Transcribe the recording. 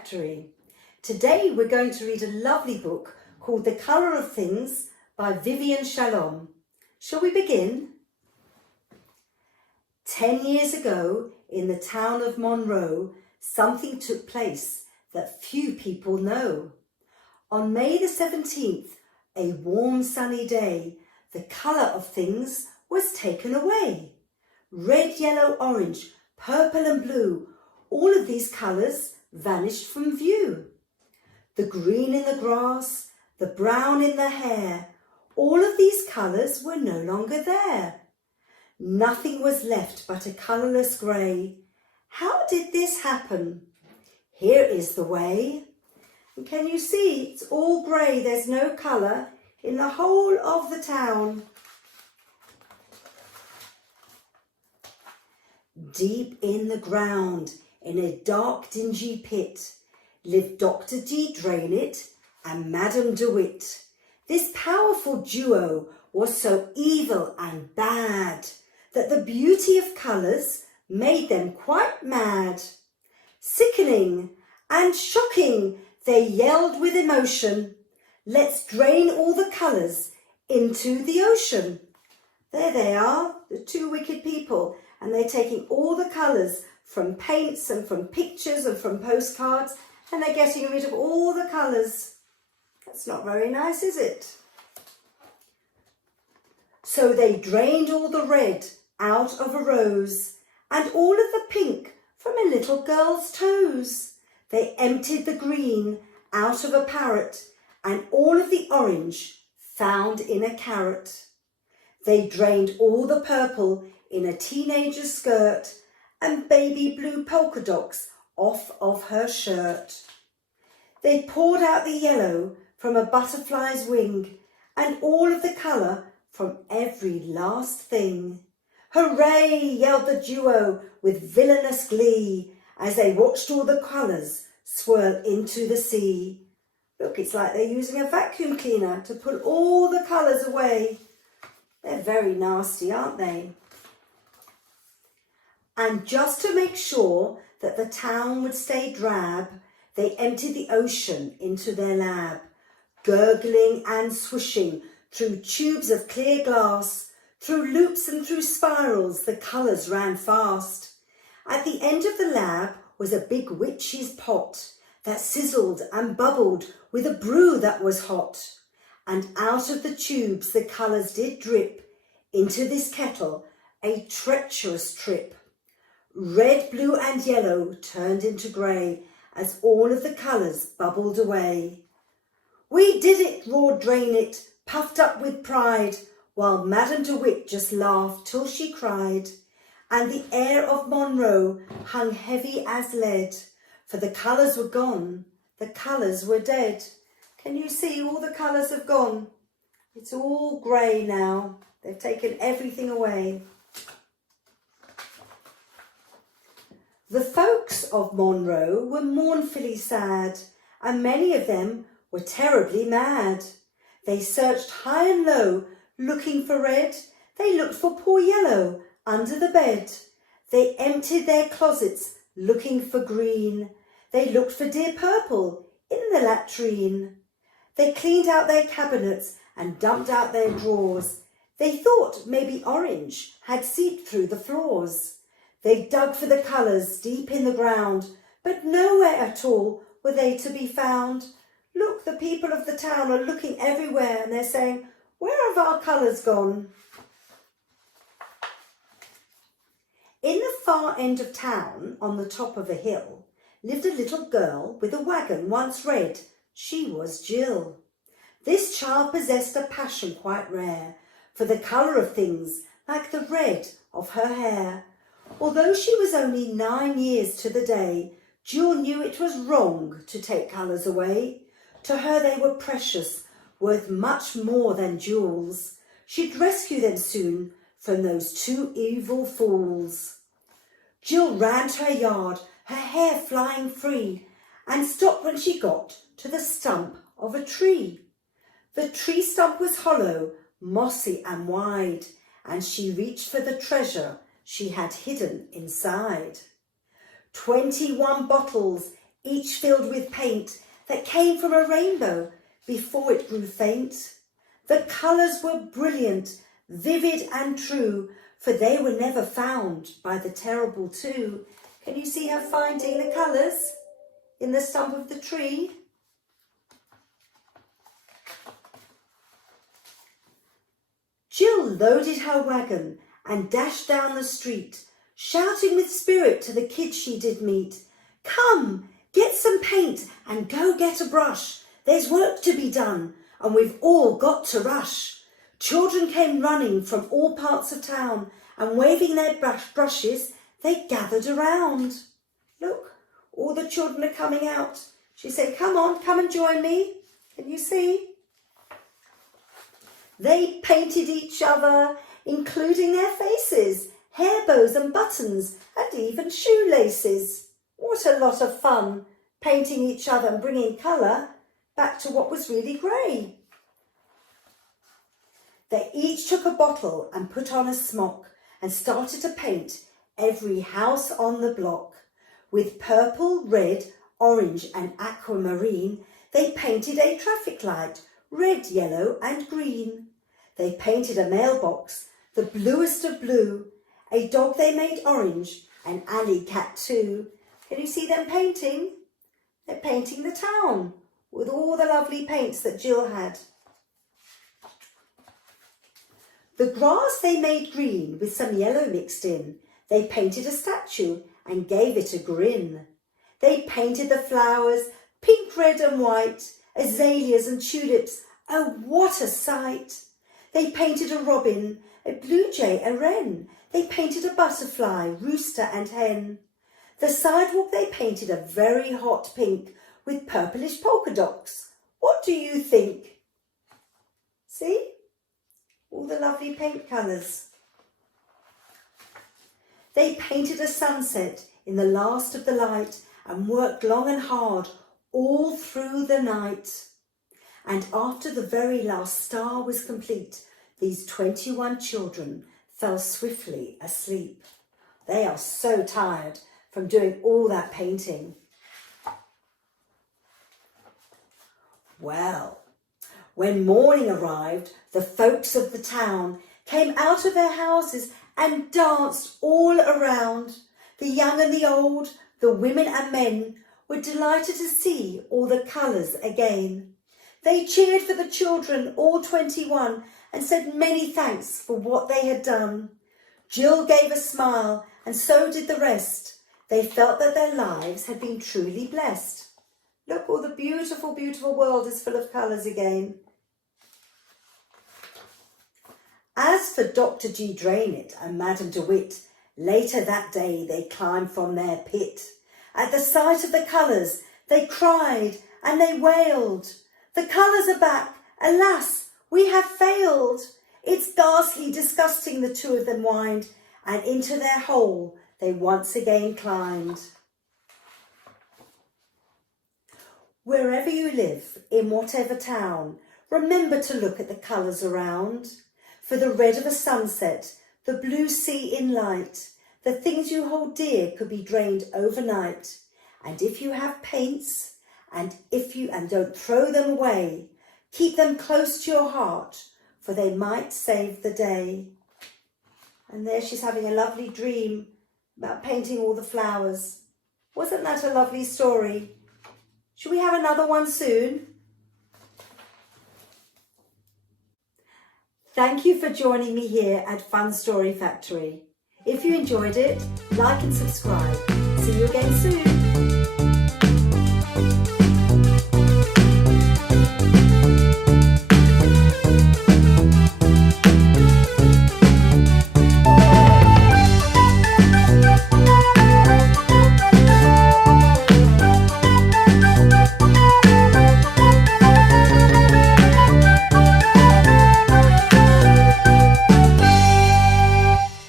Factory. Today we're going to read a lovely book called The Colour of Things by Vivienne Shalom. Shall we begin? 10 years ago, in the town of Monroe, something took place that few people know. On May the 17th, a warm sunny day, the colour of things was taken away. Red, yellow, orange, purple and blue, all of these colours vanished from view. The green in the grass, the brown in the hair, all of these colours were no longer there. Nothing was left but a colourless grey. How did this happen? Here is the way. And can you see it's all grey, there's no colour in the whole of the town. Deep in the ground, in a dark dingy pit, lived Dr. D. Drainit and Madame DeWitt. This powerful duo was so evil and bad that the beauty of colours made them quite mad. Sickening and shocking, they yelled with emotion, "Let's drain all the colours into the ocean." There they are, the two wicked people, and they're taking all the colours from paints and from pictures and from postcards, and they're getting rid of all the colours. That's not very nice, is it? So they drained all the red out of a rose, and all of the pink from a little girl's toes. They emptied the green out of a parrot, and all of the orange found in a carrot. They drained all the purple in a teenager's skirt, and baby blue polka dots off of her shirt. They poured out the yellow from a butterfly's wing, and all of the colour from every last thing. Hooray, yelled the duo with villainous glee as they watched all the colours swirl into the sea. Look, it's like they're using a vacuum cleaner to pull all the colours away. They're very nasty, aren't they? And just to make sure that the town would stay drab, they emptied the ocean into their lab. Gurgling and swishing through tubes of clear glass, through loops and through spirals, the colours ran fast. At the end of the lab was a big witch's pot that sizzled and bubbled with a brew that was hot. And out of the tubes the colours did drip into this kettle, a treacherous trip. Red, blue and yellow turned into grey as all of the colours bubbled away. "We did it," roared Drainit, puffed up with pride, while Madame DeWitt just laughed till she cried. And the air of Monroe hung heavy as lead, for the colours were gone, the colours were dead. Can you see all the colours have gone? It's all grey now. They've taken everything away. The folks of Monroe were mournfully sad, and many of them were terribly mad. They searched high and low, looking for red. They looked for poor yellow under the bed. They emptied their closets, looking for green. They looked for dear purple in the latrine. They cleaned out their cabinets and dumped out their drawers. They thought maybe orange had seeped through the floors. They dug for the colours deep in the ground, but nowhere at all were they to be found. Look, the people of the town are looking everywhere, and they're saying, "Where have our colours gone?" In the far end of town, on the top of a hill, lived a little girl with a wagon once red. She was Jill. This child possessed a passion quite rare for the colour of things, like the red of her hair. Although she was only 9 years to the day, Jill knew it was wrong to take colours away. To her they were precious, worth much more than jewels. She'd rescue them soon from those two evil fools. Jill ran to her yard, her hair flying free, and stopped when she got to the stump of a tree. The tree stump was hollow, mossy and wide, and she reached for the treasure she had hidden inside. 21 bottles each filled with paint that came from a rainbow before it grew faint. The colours were brilliant, vivid and true, for they were never found by the terrible two. Can you see her finding the colours in the stump of the tree? Jill loaded her wagon and dashed down the street, shouting with spirit to the kids she did meet. Come, get some paint and go get a brush. There's work to be done and we've all got to rush. Children came running from all parts of town and waving their brushes, they gathered around. Look, all the children are coming out. She said, come on, come and join me. Can you see? They painted each other, including their faces, hair bows and buttons, and even shoelaces. What a lot of fun, painting each other and bringing colour back to what was really grey. They each took a bottle and put on a smock and started to paint every house on the block. With purple, red, orange and aquamarine, they painted a traffic light, red, yellow and green. They painted a mailbox, the bluest of blue, a dog they made orange, an alley cat too. Can you see them painting? They're painting the town with all the lovely paints that Jill had. The grass they made green with some yellow mixed in. They painted a statue and gave it a grin. They painted the flowers, pink, red and white, azaleas and tulips. Oh, what a sight! They painted a robin, a blue jay, a wren. They painted a butterfly, rooster and hen. The sidewalk they painted a very hot pink with purplish polka dots. What do you think? See? All the lovely paint colours. They painted a sunset in the last of the light and worked long and hard all through the night. And after the very last star was complete, these 21 children fell swiftly asleep. They are so tired from doing all that painting. Well, when morning arrived, the folks of the town came out of their houses and danced all around. The young and the old, the women and men were delighted to see all the colours again. They cheered for the children, all 21, and said many thanks for what they had done. Jill gave a smile, and so did the rest. They felt that their lives had been truly blessed. Look, all the beautiful, beautiful world is full of colours again. As for Dr. G. Drainit and Madame DeWitt, later that day they climbed from their pit. At the sight of the colours, they cried and they wailed. The colours are back, alas, we have failed. It's ghastly, disgusting, the two of them whined, and into their hole they once again climbed. Wherever you live, in whatever town, remember to look at the colours around. For the red of a sunset, the blue sea in light, the things you hold dear could be drained overnight. And if you have paints, and don't throw them away, keep them close to your heart, for they might save the day. And there she's having a lovely dream about painting all the flowers. Wasn't that a lovely story? Should we have another one soon? Thank you for joining me here at Fun Story Factory. If you enjoyed it, like and subscribe. See you again soon.